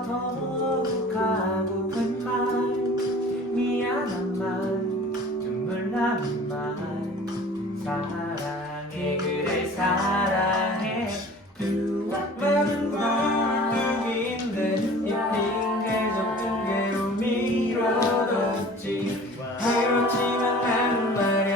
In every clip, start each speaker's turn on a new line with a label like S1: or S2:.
S1: 더욱 가고픈 말 미안한 말 눈물 나는 말. 사랑해 그래 사랑해. 그 두악마는 마음인데
S2: 이핑 계속 뜬개로 밀어뒀지. 그렇지만 나는 말야.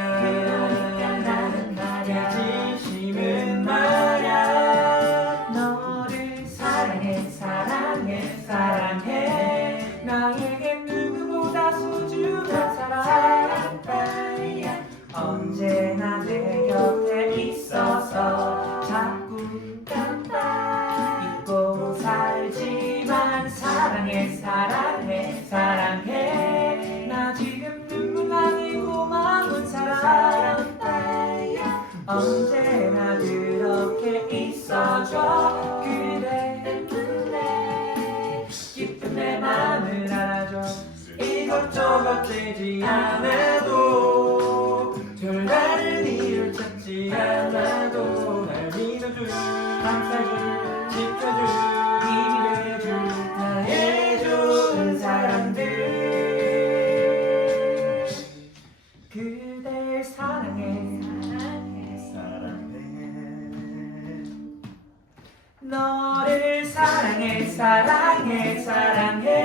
S2: 나는 말야 진심은 말야.
S1: 너를 사랑해 사랑해. 사랑해 사랑해. 나에게 누구보다 소중한 사랑. 따위야 언제나 내 곁에 있어서 자꾸 깜빡 잊고 살지만 사랑해 사랑해 사랑해. 나 지금 눈물 나니 고마운 사랑 따위야
S2: 되지 않아도 별다른 이유를 찾지 않아도 날 믿어줄 감싸줄 지켜줄
S1: 돼줄 나의 좋은 사람들. 그댈 사랑해. 사랑해. 너를 사랑해 사랑해 사랑해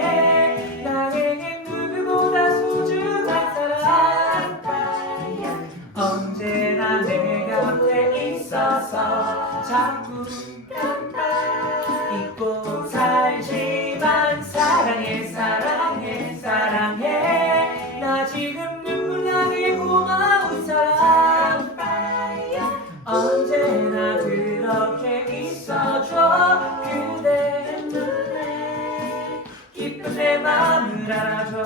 S1: 있어서 자꾸 잊고 살지만 사랑해 사랑해 사랑해. 나 지금 눈물 나게 고마운 사람. 언제나 그렇게 있어줘. 그대 눈에 깊은 내 마음을 알아줘